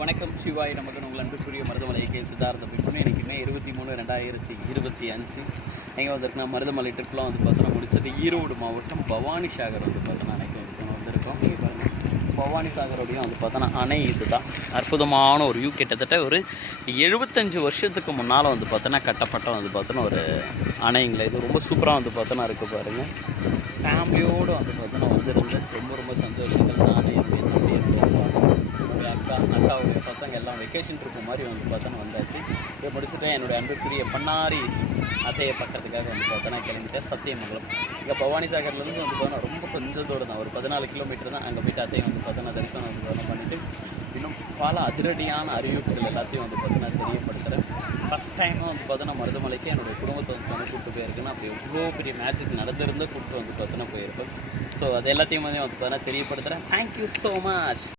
வணக்கம் சிவாய் நமக்கு உங்கள் அன்புக்குரிய மருதமலை கே சித்தார்த்த பிடிக்கணும். இன்றைக்கி மே 23/2025 எங்கே வந்திருக்குன்னா மருதமலை ட்ரிப்லாம் வந்து பார்த்தோன்னா முடிச்சது ஈரோடு மாவட்டம் பவானி சாகர் வந்து பார்த்தோன்னா அன்றைக்கி வந்திருக்கோம். பவானி சாகரோடையும் வந்து பார்த்தோன்னா அணை இது தான் அற்புதமான ஒரு வியூ. கிட்டத்தட்ட ஒரு 75 வருஷத்துக்கு முன்னால் வந்து பார்த்தோன்னா கட்டப்பட்ட வந்து பார்த்தோன்னா ஒரு அணைங்களா. இது ரொம்ப சூப்பராக வந்து பார்த்தோன்னா இருக்குது பாருங்கள். ஃபேமிலியோடு வந்து பார்த்தோன்னா வந்துருந்து ரொம்ப சந்தோஷங்கள். நானே அக்காவுடைய பசங்க எல்லாம் வெக்கேஷன் ட்ரிப்பு மாதிரி வந்து பார்த்தோன்னா வந்தாச்சு. இதை முடிச்சுட்டு என்னுடைய அன்புக்குரிய பண்ணாரி அத்தையை பக்கத்துக்காக வந்து பார்த்தோன்னா கிளம்பிட்டேன் சத்தியமங்கலம். இங்கே பவானி சாகர்லேருந்து வந்து பார்த்தோன்னா ரொம்ப கொஞ்சம் தூரம் தான், ஒரு 14 கிலோமீட்டர் தான். அங்கே போய்ட்டு அத்தையை வந்து பார்த்தோன்னா தரிசனம் வந்து பார்த்தோன்னா பண்ணிவிட்டு இன்னும் பல அதிரடியான அறிவிப்புகள் எல்லாத்தையும் வந்து பார்த்தோன்னா தெரியப்படுத்துகிறேன். ஃபஸ்ட் டைமும் வந்து பார்த்தோன்னா மருதமலைக்கு என்னுடைய குடும்பத்தை வந்து பார்த்தோன்னா கூப்பிட்டு போயிருக்குன்னா அப்போ எவ்வளோ பெரிய மேட்சுக்கு நடந்திருந்து கூப்பிட்டு வந்து பார்த்தோன்னா போயிருக்கோம். ஸோ அது எல்லாத்தையும் வந்து பார்த்தோன்னா தெரியப்படுத்துகிறேன். Thank you so much.